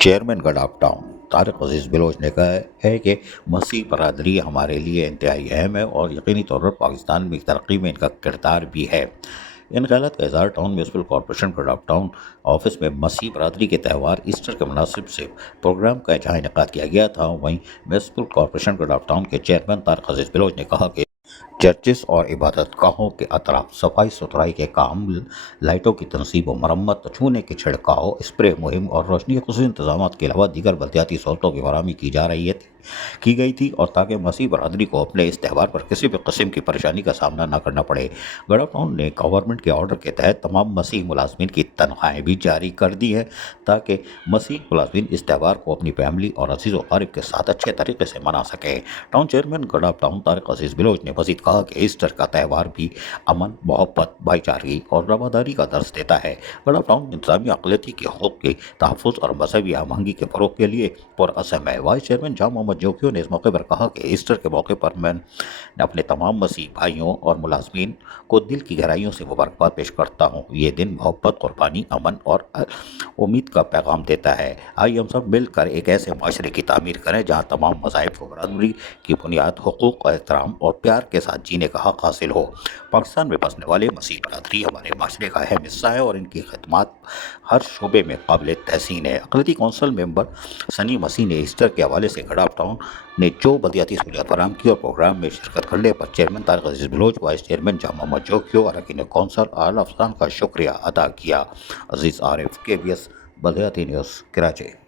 Chairman گڈاف town Tariq عزیز بلوچ نے کہا ہے کہ مسیح برادری ہمارے لیے انتہائی اہم ہے اور یقینی طور پر پاکستان میں ترقی میں ان کا کردار بھی ہے۔ ان خیالات کا اظہار ٹاؤن میونسپل کارپوریشن گڈاف ٹاؤن آفس میں مسیح برادری کے تہوار ایسٹر کے مناسب سے پروگرام کا جہاں انعقاد کیا گیا تھا، وہیں میونسپل کارپوریشن گڈاف ٹاؤن کے چیئرمین طارق عزیز بلوچ نے کہا کہ چرچز اور عبادت گاہوں کے اطراف صفائی ستھرائی کے کام، لائٹوں کی تنصیب و مرمت، چھونے کے چھڑکاؤ، اسپرے مہم اور روشنی کے خصوصی انتظامات کے علاوہ دیگر بلدیاتی سہولتوں کی فراہمی کی گئی تھی، اور تاکہ مسیح برادری کو اپنے اس تہوار پر کسی بھی قسم کی پریشانی کا سامنا نہ کرنا پڑے۔ گڈاف ٹاؤن نے گورنمنٹ کے آرڈر کے تحت تمام مسیح ملازمین کی تنخواہیں بھی جاری کر دی ہیں تاکہ مسیح ملازمین اس تہوار کو اپنی فیملی اور عزیز و اقارب کے ساتھ اچھے طریقے سے منا سکیں۔ ٹاؤن چیئرمین گڈاف ٹاؤن طارق عزیز بلوچ نے مزید کہا کہ ایسٹر کا تہوار بھی امن، محبت، بھائی چارگی اور رواداری کا درس دیتا ہے۔ گڈاف ٹاؤن انتظامیہ اقلیتی کے حقوق کے تحفظ اور مذہبی ہم آہنگی کے فروغ کے لیے پرعزم ہے۔ وائس چیئرمین جان محمد جوکیو نے اس موقع پر کہا کہ ایسٹر کے موقع پر میں اپنے تمام مسیح بھائیوں اور ملازمین کو دل کی گہرائیوں سے مبارکباد پیش کرتا ہوں۔ یہ دن محبت، قربانی، امن اور امید کا پیغام دیتا ہے۔ آئیے ہم سب مل کر ایک ایسے معاشرے کی تعمیر کریں جہاں تمام مذاہب کو برابری کی بنیاد، حقوق، احترام اور پیار کے ساتھ جینے کا حق حاصل ہو۔ پاکستان میں بسنے والے مسیح برادری ہمارے معاشرے کا اہم حصہ ہے اور ان کی خدمات ہر شعبے میں قابل تحسین ہے۔ اقلیتی کونسل ممبر سنی مسیح نے ایسٹر کے حوالے سے گڈاف ٹاؤن نے جو بلدیاتی سہولیات فراہم کی اور پروگرام میں شرکت کرنے پر چیئرمین طارق عزیز بلوچ، وائس چیئرمین جان محمد جوکیو، اراکین کونسل اعلیٰ افسران کا شکریہ ادا کیا۔ عزیز عارف، KBS بلدیاتی نیوز، کراچی۔